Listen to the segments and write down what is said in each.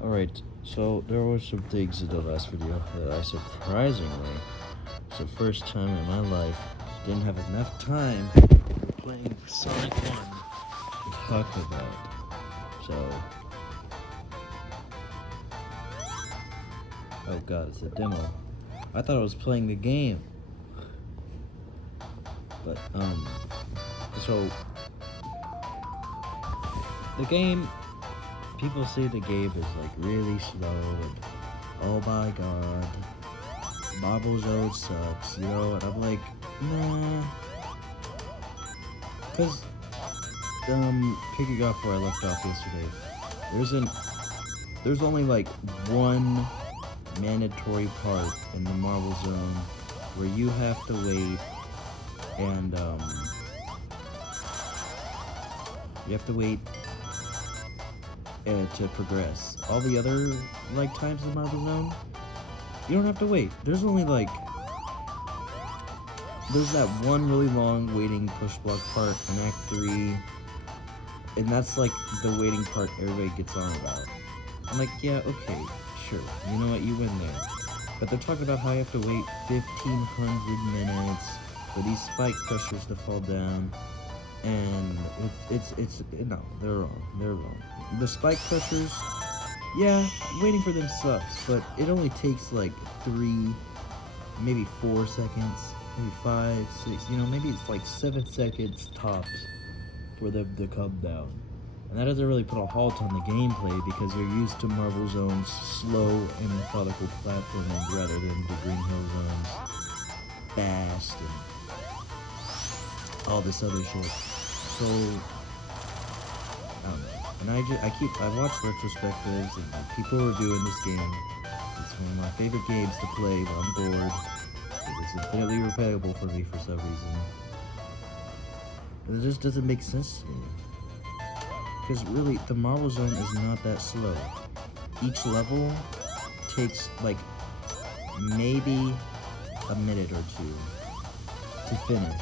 Alright, so there were some things in the last video that I surprisingly, it's the first time in my life, didn't have enough time for playing Sonic 1 to talk about. So, oh god, it's a demo. I thought I was playing the game. But, so, the game, people say the game is like really slow and, oh my god, Marble Zone sucks, you know, and I'm like, nah, because, picking off where I left off yesterday, there's only like one mandatory part in the Marble Zone where you have to wait and, you have to wait to progress. All the other, like, times in Marble Zone, you don't have to wait. There's only, like, there's that one really long waiting push block part in Act 3, and that's, like, the waiting part everybody gets on about. I'm like, yeah, okay, sure, you know what, you win there. But they're talking about how you have to wait 1,500 minutes for these spike crushers to fall down, and no, they're wrong. The spike crushers, yeah, waiting for them sucks, but it only takes like 3, maybe 4 seconds, maybe 5, 6, you know, maybe it's like 7 seconds tops for them to come down. And that doesn't really put a halt on the gameplay because they're used to Marble Zone's slow and methodical platforming rather than the Green Hill Zone's fast and all this other shit. So, I don't know. And I watch retrospectives and people reviewing this game. It's one of my favorite games to play when I'm bored. It's infinitely replayable for me for some reason. It just doesn't make sense to me. Because really, the Marble Zone is not that slow. Each level takes, like, maybe a minute or two to finish,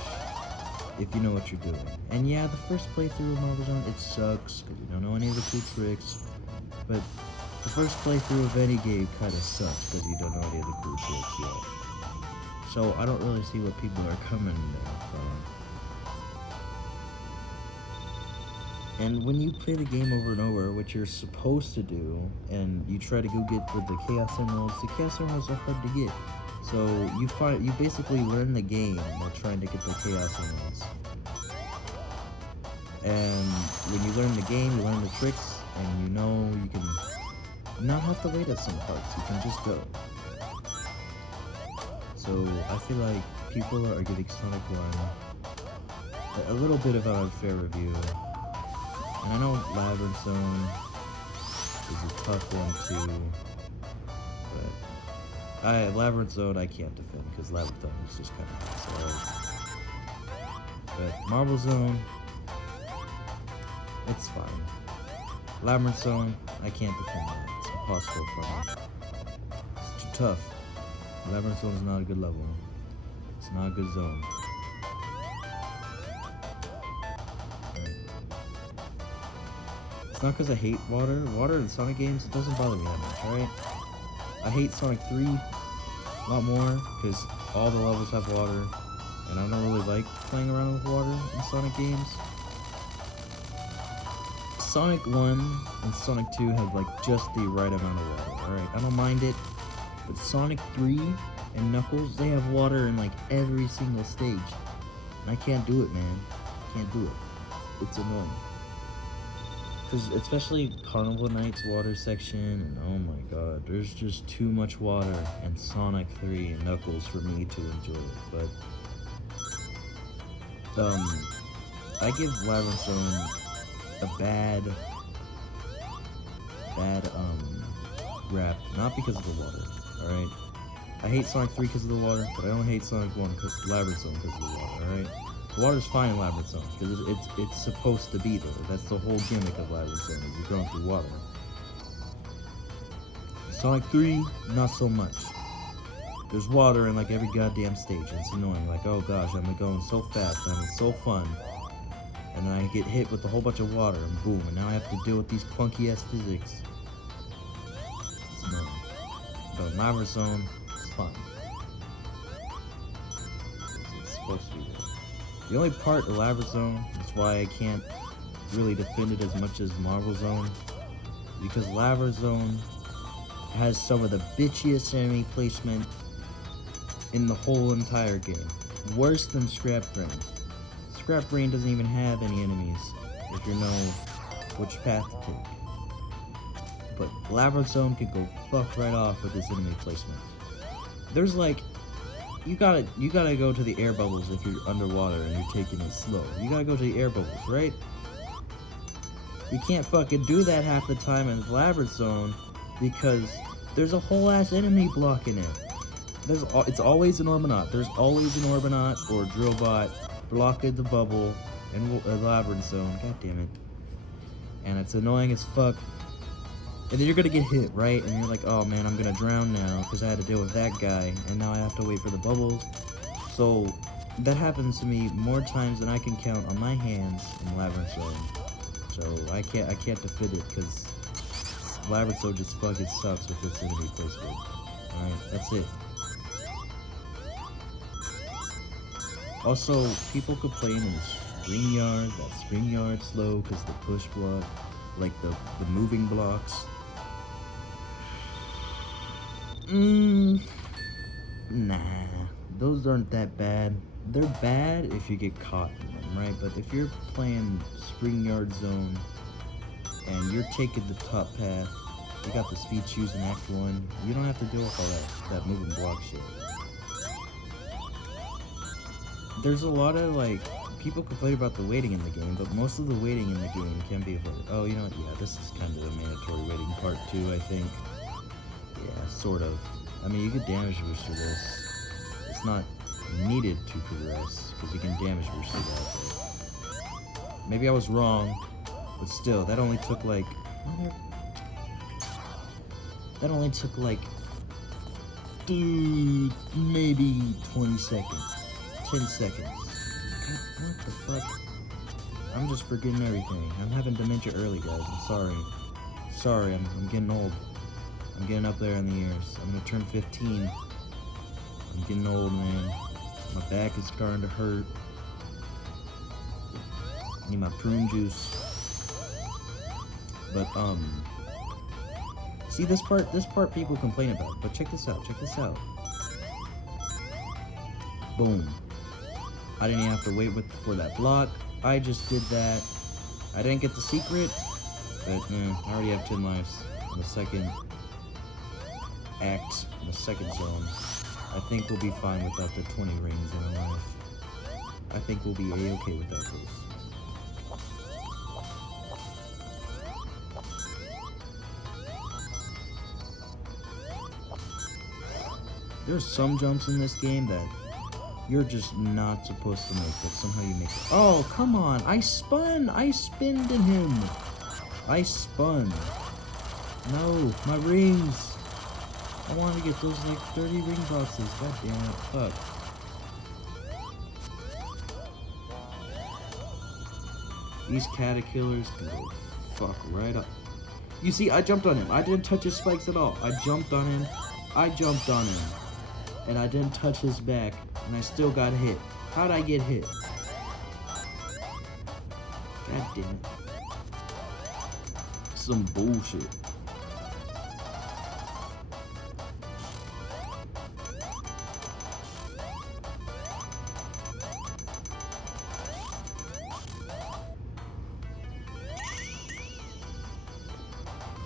if you know what you're doing. And yeah, the first playthrough of Marble Zone, it sucks, because you don't know any of the cool tricks. But the first playthrough of any game kind of sucks, because you don't know any of the cool tricks yet. So I don't really see what people are coming there from. And when you play the game over and over, which you're supposed to do, and you try to go get the Chaos Emeralds, the Chaos Emeralds are hard to get. So you basically learn the game while trying to get the Chaos Emeralds. And when you learn the game, you learn the tricks, and you know you can not have to wait at some parts, you can just go. So I feel like people are giving Sonic 1 a little bit of an unfair review. And I know Labyrinth Zone is a tough one too, but Labyrinth Zone I can't defend because Labyrinth Zone is just kind of hard. But Marble Zone, it's fine. Labyrinth Zone, I can't defend that. It's impossible for me. It's too tough. Labyrinth Zone is not a good level. It's not a good zone. It's not because I hate water. Water in Sonic games, it doesn't bother me that much, alright? I hate Sonic 3 a lot more because all the levels have water, and I don't really like playing around with water in Sonic games. Sonic 1 and Sonic 2 have like just the right amount of water, alright? I don't mind it, but Sonic 3 and Knuckles, they have water in like every single stage. And I can't do it, man. I can't do it. It's annoying. Because especially Carnival Night's water section, and oh my god, there's just too much water in Sonic 3 and Knuckles for me to enjoy it. But, I give Labyrinth Zone a bad, rap, not because of the water, alright? I hate Sonic 3 because of the water, but I only hate Sonic 1 because Labyrinth Zone because of the water, alright? The water's fine in Labyrinth Zone, because it's supposed to be there. That's the whole gimmick of Labyrinth Zone, is you're going through water. Sonic 3, not so much. There's water in like every goddamn stage, and it's annoying. Like, oh gosh, I'm going so fast, and it's so fun. And then I get hit with a whole bunch of water, and boom, and now I have to deal with these clunky-ass physics. But Lava Zone is fun. It's supposed to be there. The only part of Lava Zone is why I can't really defend it as much as Marble Zone, because Lava Zone has some of the bitchiest enemy placement in the whole entire game. Worse than Scrap Brain. Scrap Brain doesn't even have any enemies, if you know which path to take. But Lava Zone can go fuck right off with his enemy placement. There's like, you gotta go to the air bubbles if you're underwater and you're taking it slow. You gotta go to the air bubbles, right? You can't fucking do that half the time in Lava Zone because there's a whole ass enemy blocking it. It's always an Orbinaut. There's always an Orbinaut or a Drillbot blocking the bubble in Lava Zone. God damn it. And it's annoying as fuck. And then you're gonna get hit, right? And you're like, oh man, I'm gonna drown now because I had to deal with that guy, and now I have to wait for the bubbles. So that happens to me more times than I can count on my hands in Labyrinth Zone. So I can't defend it because Labyrinth Zone just fucking sucks with its enemy placement. Alright, that's it. Also, people complain in the Spring Yard that Spring Yard's slow because the push block, like the moving blocks. Nah, those aren't that bad. They're bad if you get caught in them, right? But if you're playing Spring Yard Zone and you're taking the top path, you got the speed shoes in Act 1, you don't have to deal with all that moving block shit. There's a lot of, like, people complain about the waiting in the game, but most of the waiting in the game can be avoided. Oh, you know what? Yeah, this is kind of a mandatory waiting part too, I think. Yeah, sort of. I mean, you could damage boost through this. It's not needed to progress, because you can damage boost through that. Maybe I was wrong, but still, that only took like... That only took like... maybe 20 seconds. 10 seconds. God, what the fuck? I'm just forgetting everything. I'm having dementia early, guys. I'm sorry. Sorry, I'm getting old. I'm getting up there in the years. I'm gonna turn 15. I'm getting old, man. My back is starting to hurt. I need my prune juice. But, see, this part people complain about. But check this out. Boom. I didn't even have to wait for that block. I just did that. I didn't get the secret, but I already have 10 lives in the second act, in the second zone. I think we'll be fine without the 20 rings in our life. I think we'll be a-okay without those. There's some jumps in this game that you're just not supposed to make, but somehow you make it. Oh, come on! I spinned in him! I spun. No, my rings! I wanted to get those, like, 30 ring boxes. God damn it, fuck. These caterpillars can go fuck right up. You see, I jumped on him. I didn't touch his spikes at all. I jumped on him. And I didn't touch his back. And I still got hit. How'd I get hit? God damn it. Some bullshit.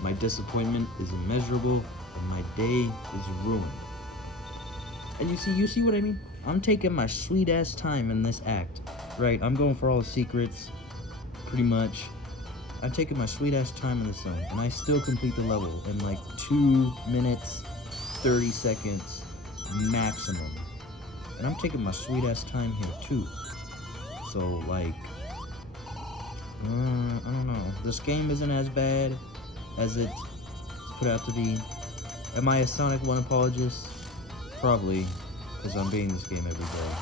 My disappointment is immeasurable, and my day is ruined. And you see what I mean? I'm taking my sweet ass time in this act, right? I'm going for all the secrets, pretty much. I'm taking my sweet ass time in this zone, and I still complete the level in like 2 minutes, 30 seconds maximum. And I'm taking my sweet ass time here too. So like, I don't know. This game isn't as bad as it's put out to be. Am I a Sonic 1 apologist? Probably, because I'm beating this game every day.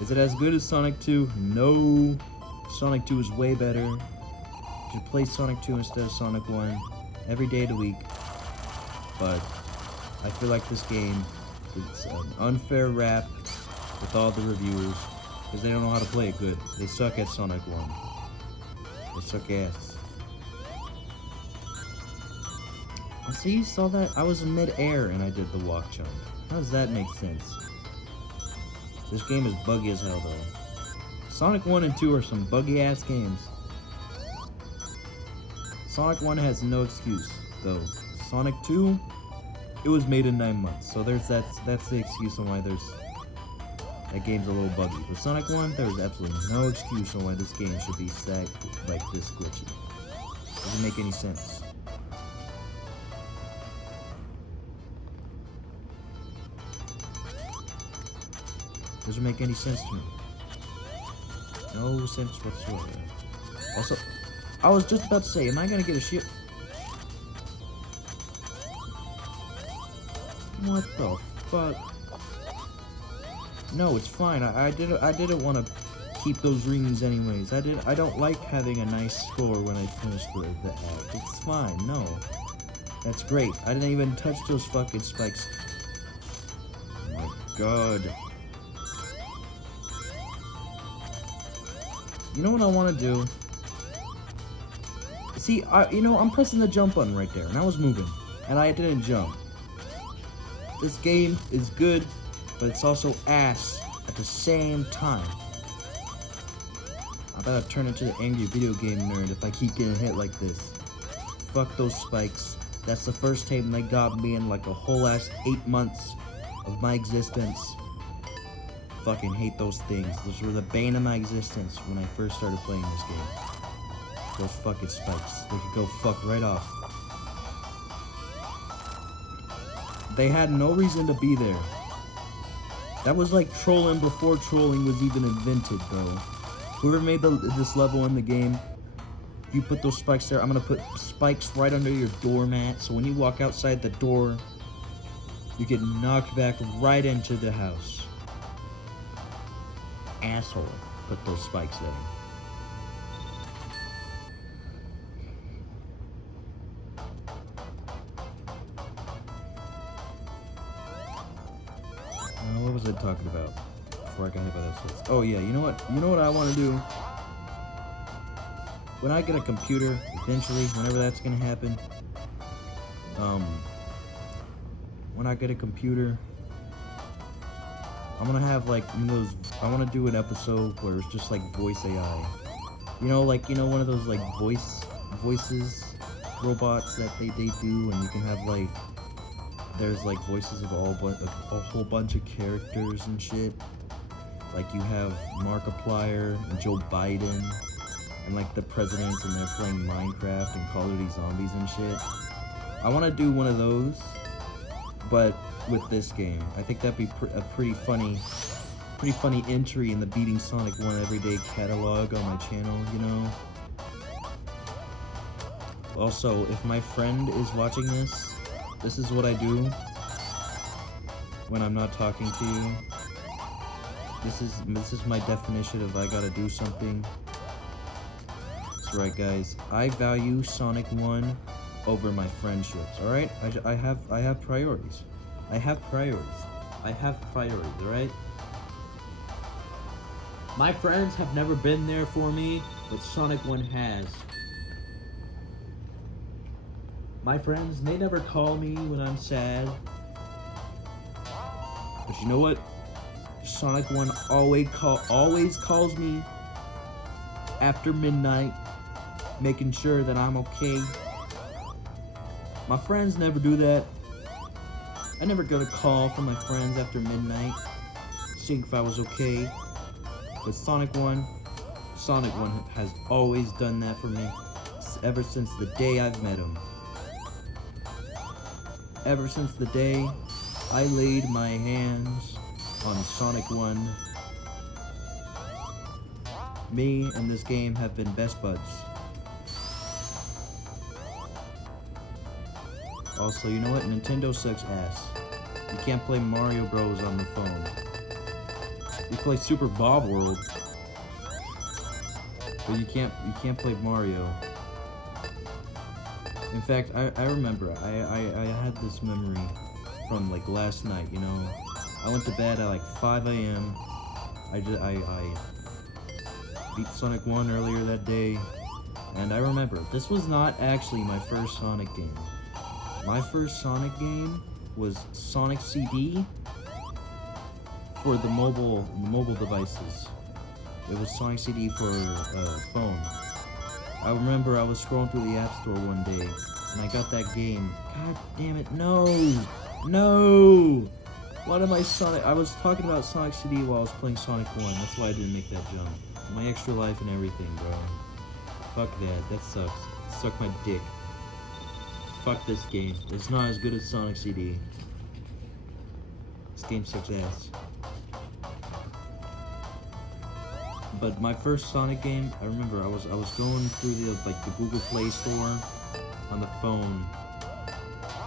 Is it as good as Sonic 2? No. Sonic 2 is way better. You should play Sonic 2 instead of Sonic 1 every day of the week. But I feel like this game is an unfair rap with all the reviewers because they don't know how to play it good. They suck at Sonic 1. They suck ass. I see, you saw that? I was in mid-air and I did the walk jump. How does that make sense? This game is buggy as hell though. Sonic 1 and 2 are some buggy ass games. Sonic 1 has no excuse though. Sonic 2, it was made in 9 months, so that's the excuse on why that game's a little buggy. But Sonic 1, there's absolutely no excuse on why this game should be like this glitchy. Doesn't make any sense. Doesn't make any sense to me. No sense whatsoever. Also, I was just about to say, am I gonna get a shield? What the fuck? No, it's fine. I didn't want to keep those rings anyways. I don't like having a nice score when I finish the act. It's fine. No. That's great. I didn't even touch those fucking spikes. Oh my god. You know what I want to do? See, I'm pressing the jump button right there, and I was moving, and I didn't jump. This game is good, but it's also ass at the same time. I better turn into the angry video game nerd if I keep getting hit like this. Fuck those spikes. That's the first time they got me in like a whole ass 8 months of my existence. Fucking hate those things. Those were the bane of my existence when I first started playing this game. Those fucking spikes. They could go fuck right off. They had no reason to be there. That was like trolling before trolling was even invented, bro. Whoever made this level in the game, you put those spikes there. I'm gonna put spikes right under your doormat, so when you walk outside the door, you get knocked back right into the house. Asshole, put those spikes there. What was I talking about before I got hit by that switch? Oh yeah, you know what I want to do? When I get a computer, eventually, whenever that's gonna happen, when I get a computer, I'm gonna have like I want to do an episode where it's just like voice AI. One of those like voices robots that they do, and you can have like. There's like voices of a whole bunch of characters and shit. Like you have Markiplier and Joe Biden and like the presidents, and they're playing Minecraft and Call of Duty Zombies and shit. I want to do one of those, but with this game. I think that'd be a pretty funny entry in the Beating Sonic 1 Everyday catalog on my channel, you know. Also, if my friend is watching this is what I do when I'm not talking to you. This is my definition of I gotta do something. That's right, guys. I value Sonic 1 over my friendships. All right, I have priorities. I have priorities. All right. My friends have never been there for me, but Sonic 1 has. My friends, they never call me when I'm sad. But you know what? Sonic 1 always calls me after midnight, making sure that I'm okay. My friends never do that. I never got a call from my friends after midnight, seeing if I was okay. But Sonic 1 has always done that for me, ever since the day I've met him. Ever since the day I laid my hands on Sonic 1, me and this game have been best buds. Also, you know what? Nintendo sucks ass. You can't play Mario Bros on the phone. You play Super Bob World, but you can't play Mario. In fact, I remember, I had this memory from like last night, you know. I went to bed at like 5 a.m. I beat Sonic 1 earlier that day, and I remember this was not actually my first Sonic game. My first Sonic game was Sonic CD for the mobile devices. It was Sonic CD for phone. I remember I was scrolling through the App Store one day, and I got that game. God damn it, no! No! What am I Sonic? I was talking about Sonic CD while I was playing Sonic 1. That's why I didn't make that jump. My extra life and everything, bro. Fuck that. That sucks. Suck my dick. Fuck this game. It's not as good as Sonic CD. This game sucks ass. But my first Sonic game, I remember I was going through the Google Play Store on the phone.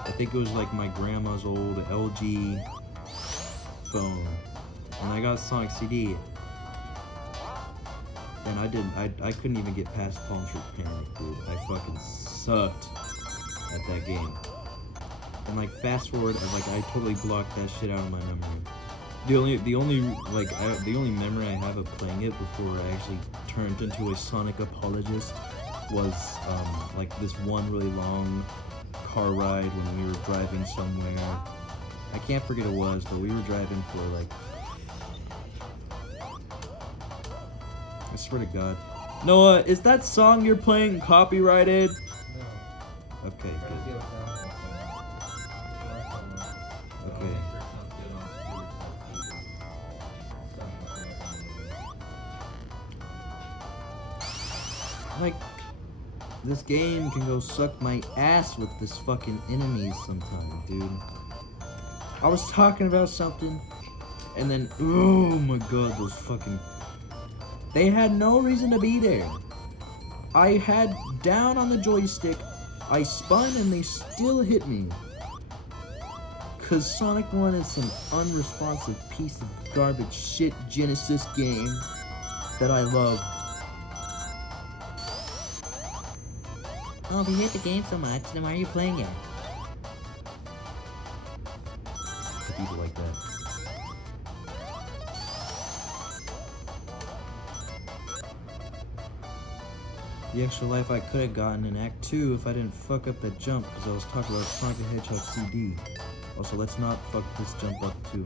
I think it was like my grandma's old LG phone, and I got Sonic CD, and I couldn't even get past Palm Tree Panic, dude. I fucking sucked at that game. And like fast forward, I totally blocked that shit out of my memory. The only memory I have of playing it before I actually turned into a Sonic apologist was like this one really long car ride when we were driving somewhere. I can't forget it was, but we were driving for like, I swear to God. Noah, is that song you're playing copyrighted? No. Okay, good. Okay. Like, this game can go suck my ass with this fucking enemies sometimes, dude. I was talking about something, and then, oh my god, those fucking... They had no reason to be there. I had down on the joystick, I spun, and they still hit me. Cause Sonic 1 is some unresponsive piece of garbage shit Genesis game that I love. Oh, if you hate the game so much, then why are you playing it? People like that. The extra life I could have gotten in Act 2 if I didn't fuck up that jump, because I was talking about Sonic the Hedgehog CD. Also, let's not fuck this jump up too.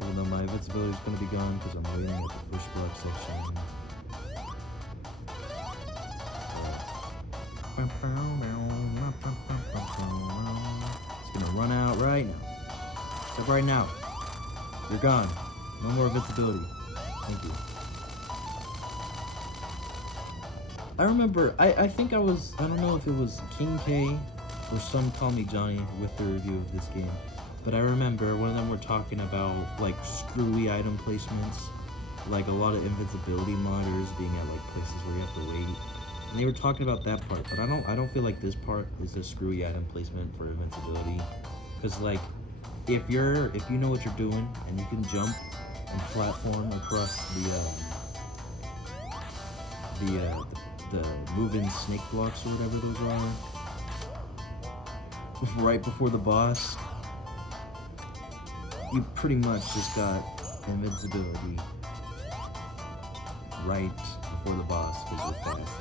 Even though my invincibility is going to be gone because I'm waiting at the push block section. It's gonna run out right now. Except right now. You're gone. No more invincibility. Thank you. I remember, I think I don't know if it was King K or Some Call Me Johnny with the review of this game. But I remember one of them were talking about like screwy item placements. Like a lot of invincibility modders being at like places where you have to wait. And they were talking about that part, but I don't feel like this part is a screwy item placement for invincibility. Cause like, if you know what you're doing and you can jump and platform across the moving snake blocks or whatever those are, right before the boss, you pretty much just got invincibility right before the boss because you're fast.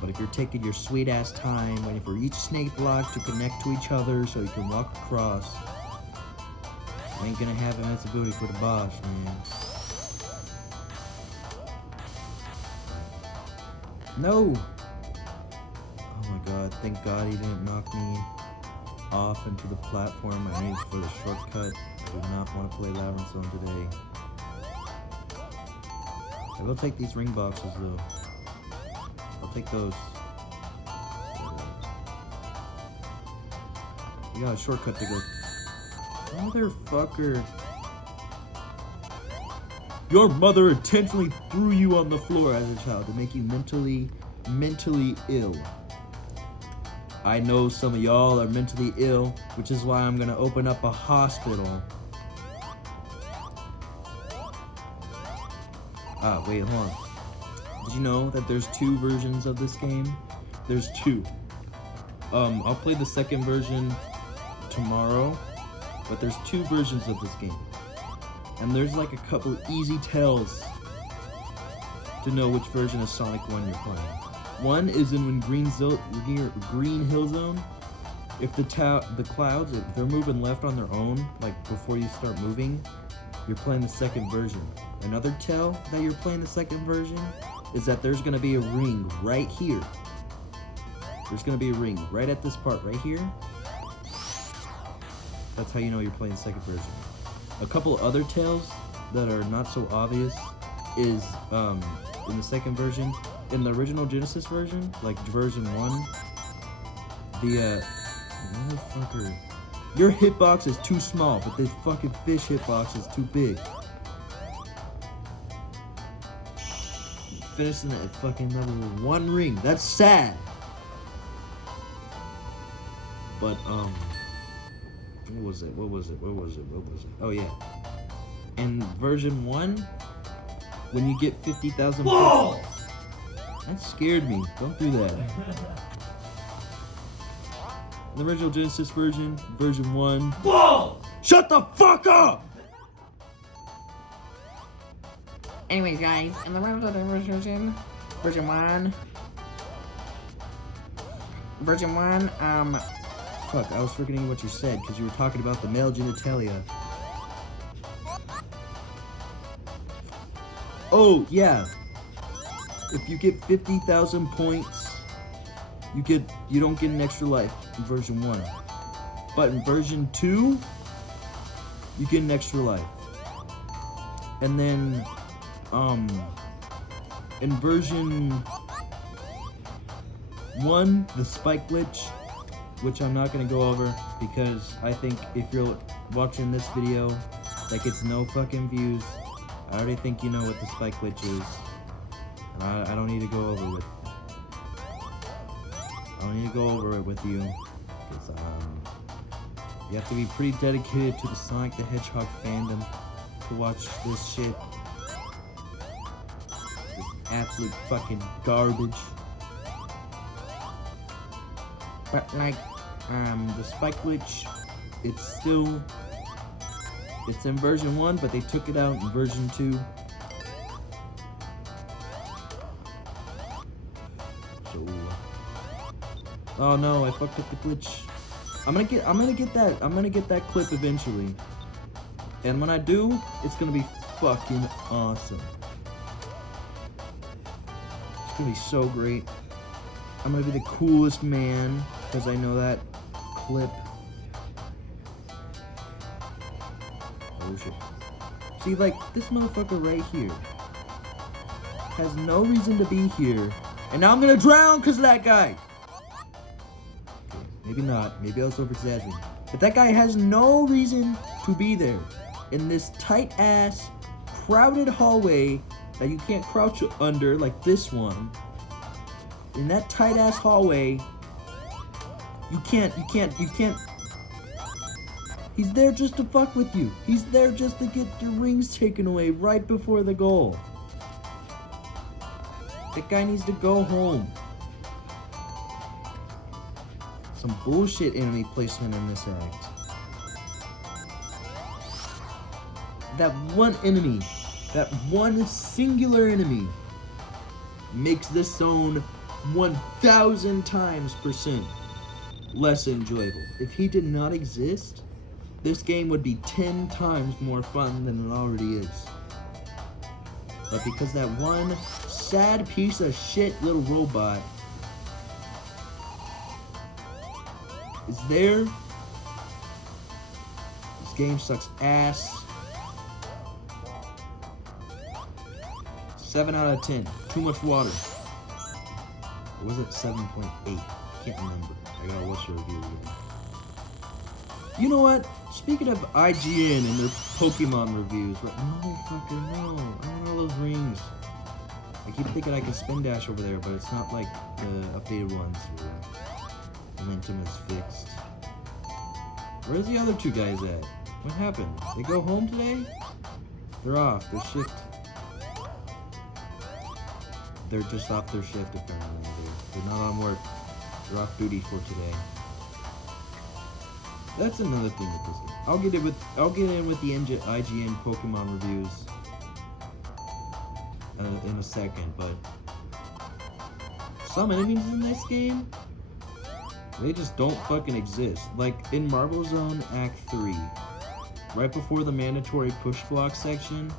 But if you're taking your sweet ass time waiting for each snake block to connect to each other so you can walk across, you ain't gonna have invincibility for the boss, man. No! Oh my god, thank god he didn't knock me off into the platform I needed for the shortcut. I do not want to play Labyrinth Zone today. I will take these ring boxes though. I'll take those. We got a shortcut to go. Motherfucker. Your mother intentionally threw you on the floor as a child to make you mentally ill. I know some of y'all are mentally ill, which is why I'm gonna open up a hospital. Ah, wait, hold on. Did you know that there's 2 versions of this game? There's 2. I'll play the second version tomorrow, but there's 2 versions of this game. And there's like a couple easy tells to know which version of Sonic 1 you're playing. One is in when Green Hill Zone. If the clouds, if they're moving left on their own, like before you start moving, you're playing the second version. Another tell that you're playing the second version is that there's gonna be a ring right here. There's gonna be a ring right at this part right here. That's how you know you're playing the second version. A couple other tells that are not so obvious is in the second version. In the original Genesis version, like version 1, the motherfucker, your hitbox is too small, but this fucking fish hitbox is too big. Finishing at fucking level 1 ring. That's sad. But what was it? Oh yeah. In version 1, when you get 50,000 points. That scared me. Don't do that. The original Genesis version, version 1. Whoa! Shut the fuck up! Anyways, guys, in the original version, version 1. Fuck, I was forgetting what you said because you were talking about the male genitalia. Oh, yeah. If you get 50,000 points, you don't get an extra life in version 1. But in version 2, you get an extra life. And then in version 1, the spike glitch, which I'm not gonna go over because I think if you're watching this video that gets no fucking views, I already think you know what the spike glitch is. I don't need to go over with. I don't need to go over it with you, because you have to be pretty dedicated to the Sonic the Hedgehog fandom to watch this shit. This absolute fucking garbage. But like, the spike glitch, it's in version 1, but they took it out in version 2. So, oh no, I fucked up the glitch. I'm gonna get that clip eventually. And when I do, it's gonna be fucking awesome. It's gonna be so great. I'm gonna be the coolest man because I know that clip. Oh shit. See, like, this motherfucker right here has no reason to be here. And now I'm gonna drown because of that guy. Okay, maybe not. Maybe I was over-exaggerating. But that guy has no reason to be there. In this tight-ass, crowded hallway that you can't crouch under like this one. In that tight-ass hallway, you can't. He's there just to fuck with you. He's there just to get your rings taken away right before the goal. That guy needs to go home. Some bullshit enemy placement in this act. That one enemy, that one singular enemy, makes this zone 1,000 times % less enjoyable. If he did not exist, this game would be 10 times more fun than it already is. But because that one sad piece of shit little robot is there, this game sucks ass. 7 out of 10. Too much water. Or was it 7.8? Can't remember. I gotta watch the review again. You know what? Speaking of IGN and their Pokemon reviews, motherfucker, no. I want all those rings. I keep thinking I can spin dash over there, but it's not like the updated ones where momentum is fixed. Where's the other 2 guys at? What happened? They go home today? They're off. They're shift. They're just off their shift apparently. They're not on work. They're off duty for today. That's another thing with this game. I'll get in with the IGN Pokemon reviews in a second, but some enemies in this game, they just don't fucking exist. Like in Marble Zone Act 3, right before the mandatory push block section,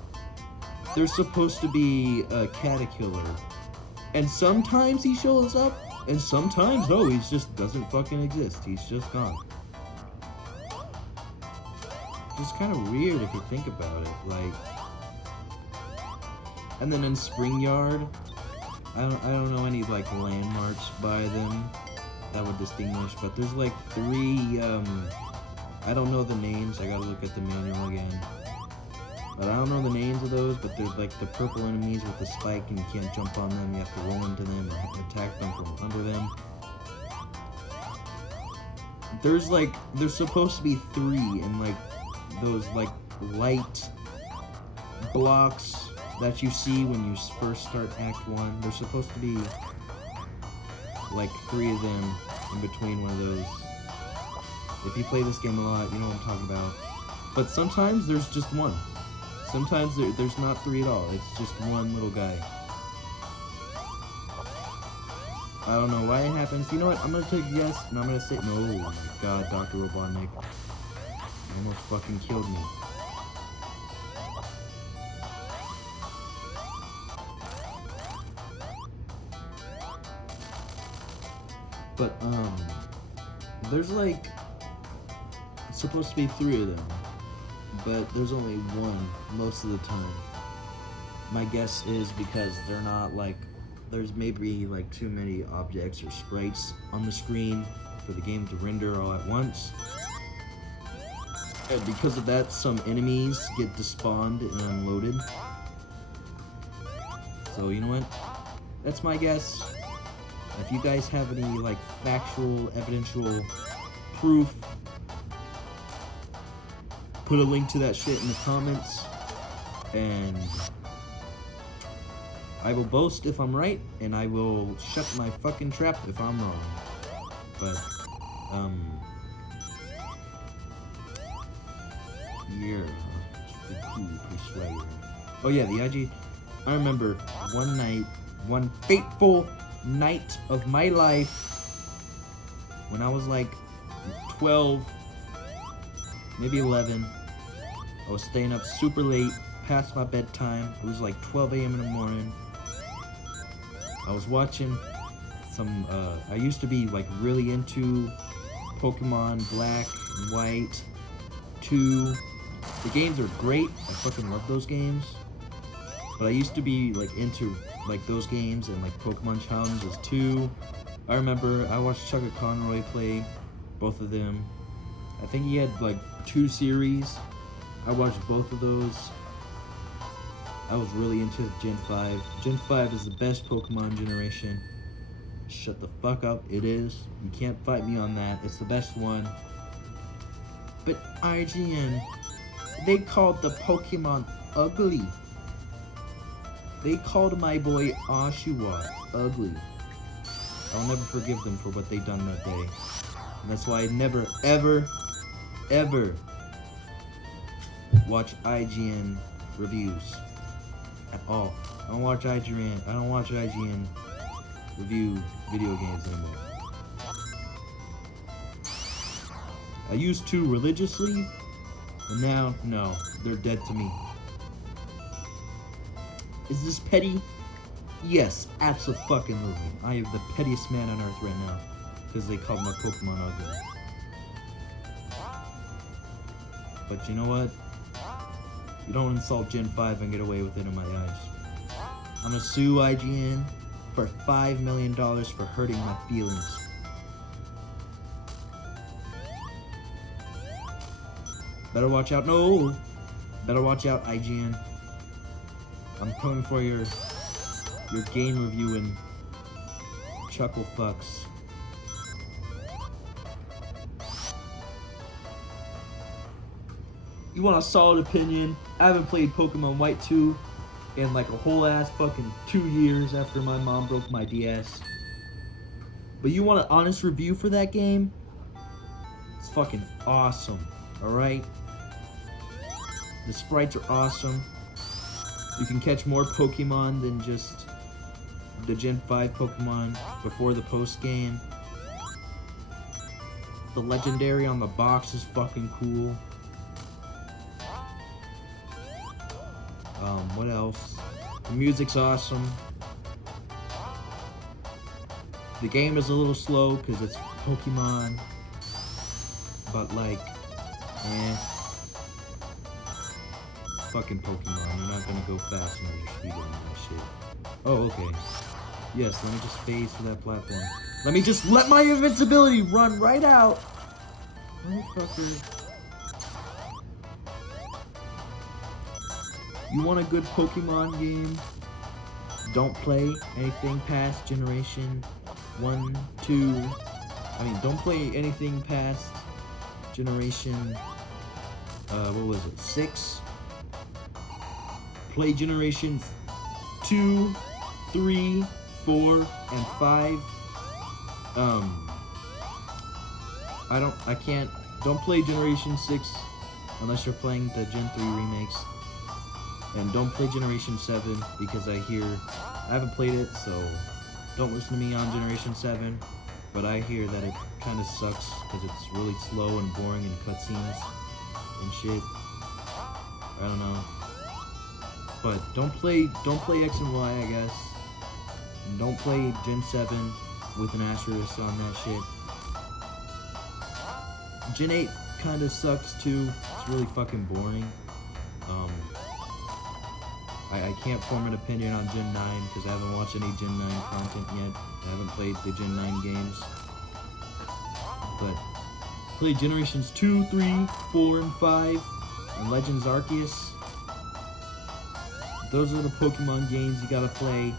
there's supposed to be a Caterpillar, and sometimes he shows up, and sometimes no, he just doesn't fucking exist. He's just gone. It's kind of weird if you think about it, like. And then in Spring Yard, I don't know any like landmarks by them that would distinguish, but there's like 3 I don't know the names. I gotta look at the manual again. But I don't know the names of those, but they're like the purple enemies with the spike and you can't jump on them, you have to roll into them and attack them from under them. There's supposed to be 3 and like those like light blocks that you see when you first start Act 1. There's supposed to be like 3 of them in between one of those. If you play this game a lot, you know what I'm talking about. But sometimes there's just 1. Sometimes there's not 3 at all. It's just 1 little guy. I don't know why it happens. You know what? I'm gonna take a guess, and I'm gonna say no. Oh my God, Dr. Robotnik, you almost fucking killed me. But there's like supposed to be 3 of them, but there's only 1 most of the time. My guess is because they're not like, there's maybe like too many objects or sprites on the screen for the game to render all at once. And because of that, some enemies get despawned and unloaded. So you know what? That's my guess. If you guys have any like factual, evidential proof, put a link to that shit in the comments, and I will boast if I'm right, and I will shut my fucking trap if I'm wrong. But, yeah, oh yeah, the IG, I remember one night, one fateful night of my life, when I was like 12, maybe 11, I was staying up super late, past my bedtime. It was like 12 a.m. in the morning. I was watching some, I used to be like really into Pokemon Black and White 2. The games are great, I fucking love those games. But I used to be like into like those games and like Pokemon Challenges too. I remember I watched Chuck Conroy play both of them. I think he had like 2 series. I watched both of those. I was really into Gen 5. Gen 5 is the best Pokemon generation. Shut the fuck up, it is. You can't fight me on that. It's the best one. But IGN, they called the Pokemon ugly. They called my boy Oshawott ugly. I'll never forgive them for what they done that day. And that's why I never, ever, ever watch IGN reviews at all. I don't watch IGN review video games anymore. I used to religiously, but now, no, they're dead to me. Is this petty? Yes, absolutely. I am the pettiest man on earth right now, because they called my Pokemon ugly. But you know what? You don't insult Gen 5 and get away with it in my eyes. I'm gonna sue IGN for $5 million for hurting my feelings. Better watch out. No! Better watch out, IGN. I'm coming for your game reviewing chuckle fucks. You want a solid opinion? I haven't played Pokemon White 2 in like a whole ass fucking 2 years after my mom broke my DS. But you want an honest review for that game? It's fucking awesome, alright? The sprites are awesome. You can catch more Pokemon than just the Gen 5 Pokemon before the post-game. The legendary on the box is fucking cool. What else? The music's awesome. The game is a little slow because it's Pokemon. But like, fucking Pokemon. You're not gonna go fast enough to speed on that shit. Oh, okay. Yes, let me just phase to that platform. Let me just let my invincibility run right out. Motherfucker. You want a good Pokemon game? Don't play anything past Generation 1, 2. I mean, don't play anything past Generation, what was it, 6? Play Generation 2, 3, 4, and 5. Don't play Generation 6 unless you're playing the Gen 3 remakes. And don't play Generation 7 because I haven't played it, so don't listen to me on Generation 7. But I hear that it kind of sucks because it's really slow and boring and cutscenes and shit. I don't know. But don't play X and Y, I guess. And don't play Gen 7 with an asterisk on that shit. Gen 8 kind of sucks too. It's really fucking boring. I can't form an opinion on Gen 9 because I haven't watched any Gen 9 content yet. I haven't played the Gen 9 games. But play Generations 2, 3, 4, and 5, and Legends Arceus. Those are the Pokemon games you gotta play.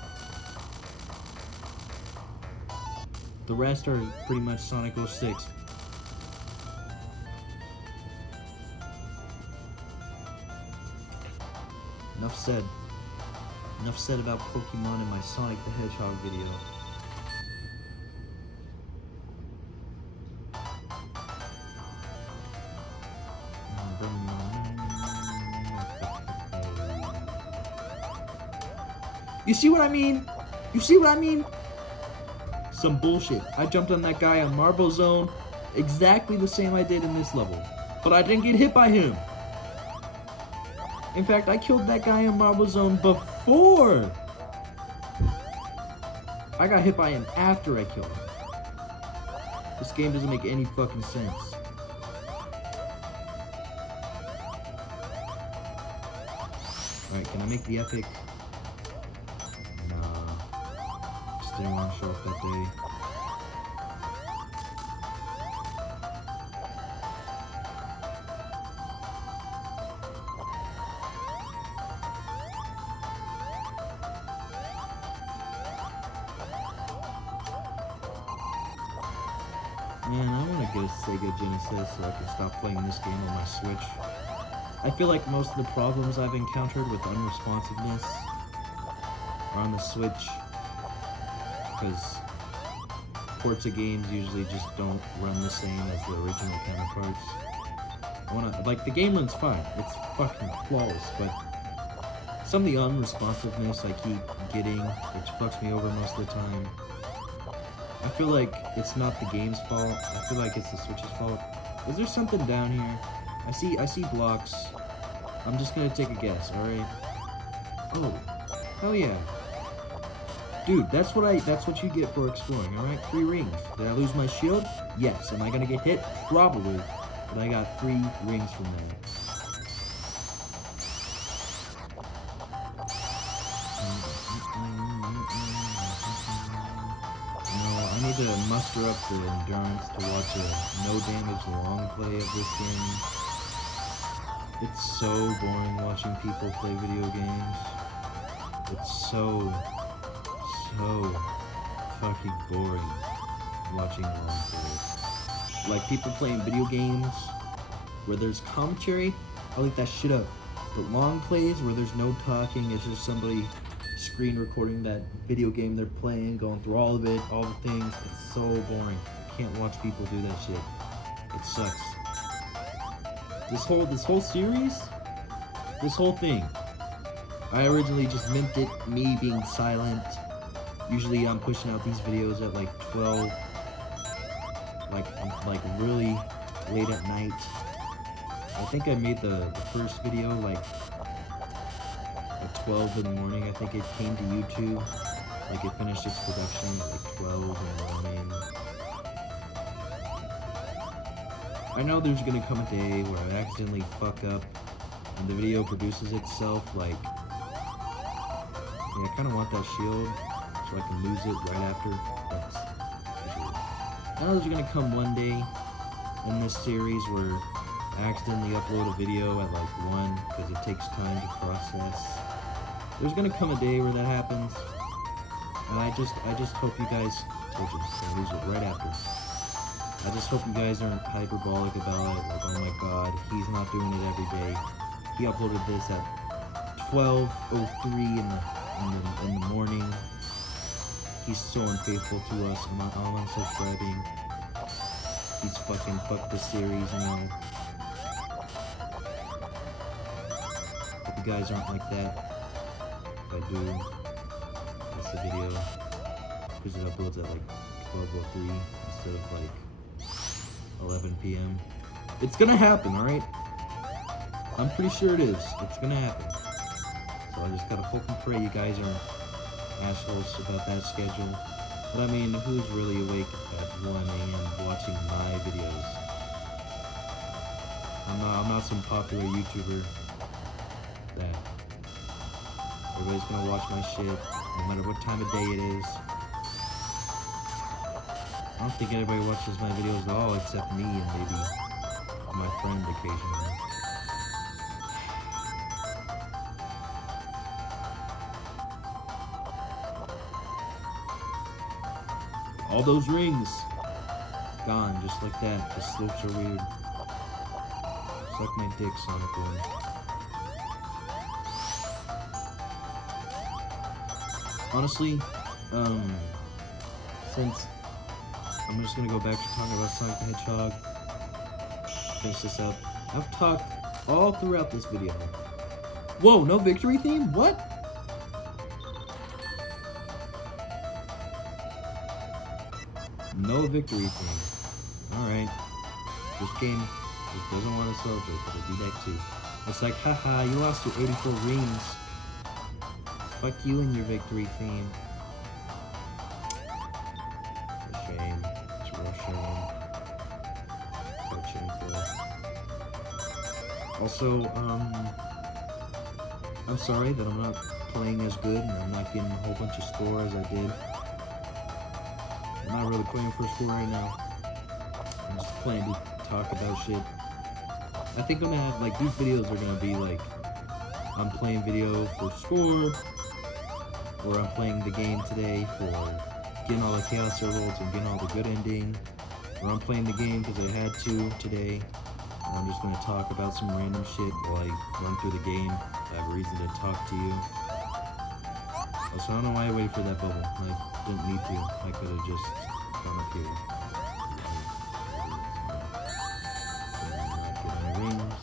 The rest are pretty much Sonic 06. Enough said. Enough said about Pokemon in my Sonic the Hedgehog video. You see what I mean? You see what I mean? Some bullshit. I jumped on that guy on Marble Zone exactly the same I did in this level. But I didn't get hit by him. In fact, I killed that guy in Marble Zone before. I got hit by him after I killed him. This game doesn't make any fucking sense. Alright, can I make the epic? Nah. Just didn't want to show up that day. Man, I want to get a Sega Genesis so I can stop playing this game on my Switch. I feel like most of the problems I've encountered with unresponsiveness are on the Switch, because ports of games usually just don't run the same as the original counterparts. Like, the game runs fine, it's fucking flawless, but some of the unresponsiveness I keep getting, which fucks me over most of the time, I feel like it's not the game's fault. I feel like it's the Switch's fault. Is there something down here? I see blocks. I'm just gonna take a guess, alright? Oh. Hell yeah. Dude, that's what you get for exploring, alright? 3 rings. Did I lose my shield? Yes. Am I gonna get hit? Probably. But I got 3 rings from that. I need to muster up the endurance to watch a no-damage long play of this game. It's so boring watching people play video games. It's so fucking boring watching long plays. Like, people playing video games where there's commentary, I'll eat that shit up. But long plays where there's no talking, it's just somebody screen recording that video game they're playing, going through all of it, all the things. It's so boring. I can't watch people do that shit. It sucks. This whole series, this whole thing. I originally just meant it, me being silent. Usually I'm pushing out these videos at like 12, like really late at night. I think I made the first video like at 12 in the morning. I think it came to YouTube. Like it finished its production at like 12 in the morning. I know there's gonna come a day where I accidentally fuck up and the video produces itself. Like, yeah, I kind of want that shield so I can lose it right after. I know there's gonna come one day in this series where I accidentally upload a video at like 1 because it takes time to process. There's gonna come a day where that happens, and I just hope you guys told you I lose it right after. I just hope you guys aren't hyperbolic about it, like, oh my god, he's not doing it every day. He uploaded this at 12:03 in the morning. He's so unfaithful to us. I'm not unsubscribing. He's fucking fucked the series, you know. Hope you guys aren't like that. If I do, that's the video. Because it uploads at like 12:03 instead of like 11 p.m. It's gonna happen, alright? I'm pretty sure it is. It's gonna happen. So I just gotta hope and pray you guys aren't assholes about that schedule. But I mean, who's really awake at 1 a.m. watching my videos? I'm not some popular YouTuber that everybody's gonna watch my shit no matter what time of day it is. I don't think anybody watches my videos at all except me and maybe my friend occasionally. All those rings gone just like that. The slopes are weird. Suck my dick, Sonic Boom. Honestly, since I'm just gonna go back to talking about Sonic the Hedgehog, finish this up. I've talked all throughout this video. Whoa, no victory theme? What? No victory theme. Alright. This game just doesn't want to celebrate, but it'll be that too. It's like, haha, you lost your 84 rings. Fuck you and your victory theme. It's a shame. It's a real shame. Quite shameful. Also, I'm sorry that I'm not playing as good and I'm not getting a whole bunch of score as I did. I'm not really playing for score right now. I'm just playing to talk about shit. I think I'm gonna have, like, these videos are gonna be like, I'm playing video for score, or I'm playing the game today for getting all the chaos results and getting all the good ending, or I'm playing the game because I had to today, and I'm just gonna talk about some random shit while I run through the game. I have a reason to talk to you. Also, I don't know why I waited for that bubble. I didn't need to. I could have just gone up here. I'm not getting any rings.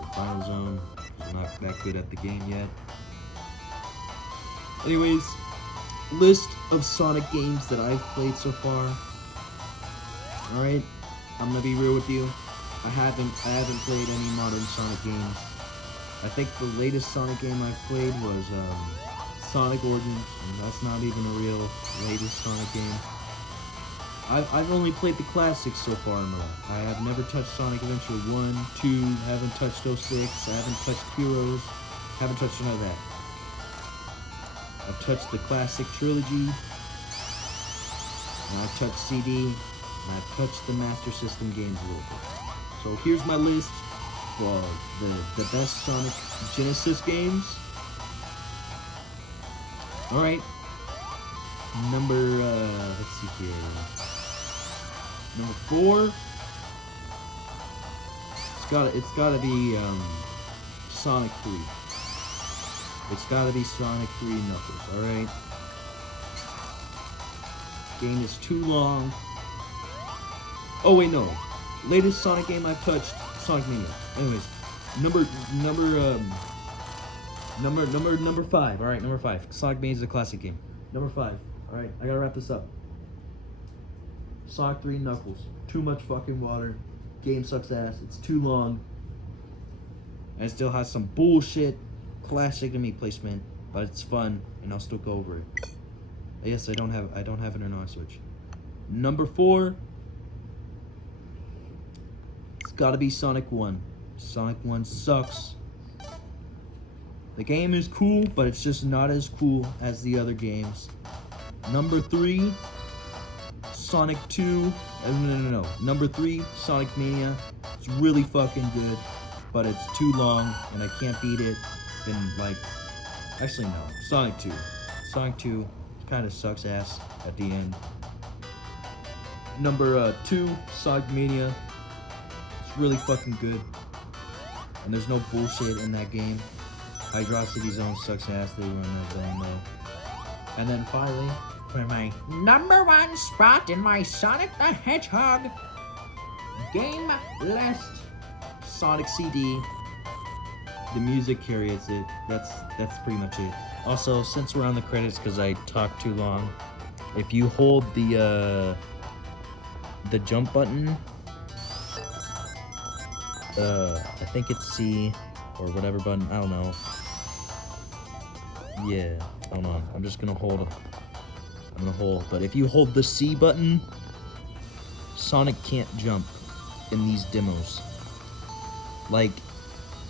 The final zone. I'm not that good at the game yet. Anyways, list of Sonic games that I've played so far. Alright, I'm gonna be real with you. I haven't played any modern Sonic games. I think the latest Sonic game I've played was Sonic Origins, and that's not even a real latest Sonic game. I've only played the classics so far in my life. I have never touched Sonic Adventure 1, 2, haven't touched 06, I haven't touched Heroes, haven't touched none of that. I've touched the classic trilogy, and I've touched CD, and I've touched the Master System games a little bit. So here's my list for the best Sonic Genesis games. Alright, number, let's see here, number 4, it's gotta be, Sonic 3. It's gotta be Sonic 3 Knuckles, alright? Game is too long. Oh wait, no. latest Sonic game I've touched, Sonic Mania. Anyways, number 5. All right, number 5. Sonic Mania is a classic game. Number 5. All right, I gotta wrap this up. Sonic 3 Knuckles. Too much fucking water. Game sucks ass. It's too long. And it still has some bullshit classic to me placement, but it's fun, and I'll still go over it. Yes, I don't have it on our Switch. Number 4. It's gotta be Sonic 1. Sonic 1 sucks. The game is cool, but it's just not as cool as the other games. Number 3, Sonic 2. No. Number 3, Sonic Mania. It's really fucking good, but it's too long, and I can't beat it. Actually no, Sonic 2. Sonic 2 kind of sucks ass at the end. Number 2, Sonic Mania. It's really fucking good, and there's no bullshit in that game. Hydrocity Zone sucks ass. They run that zone though. And then finally, for my Number 1 spot in my Sonic the Hedgehog game list. Sonic CD. The music carries it. That's pretty much it. Also, since we're on the credits, because I talked too long, if you hold the jump button, I think it's C or whatever button. I don't know. Yeah, hold on. I'm gonna hold. But if you hold the C button, Sonic can't jump in these demos. Like,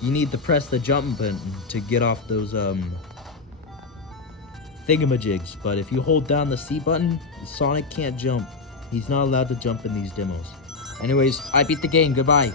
you need to press the jump button to get off those thingamajigs. But if you hold down the C button, Sonic can't jump. He's not allowed to jump in these demos. Anyways, I beat the game. Goodbye.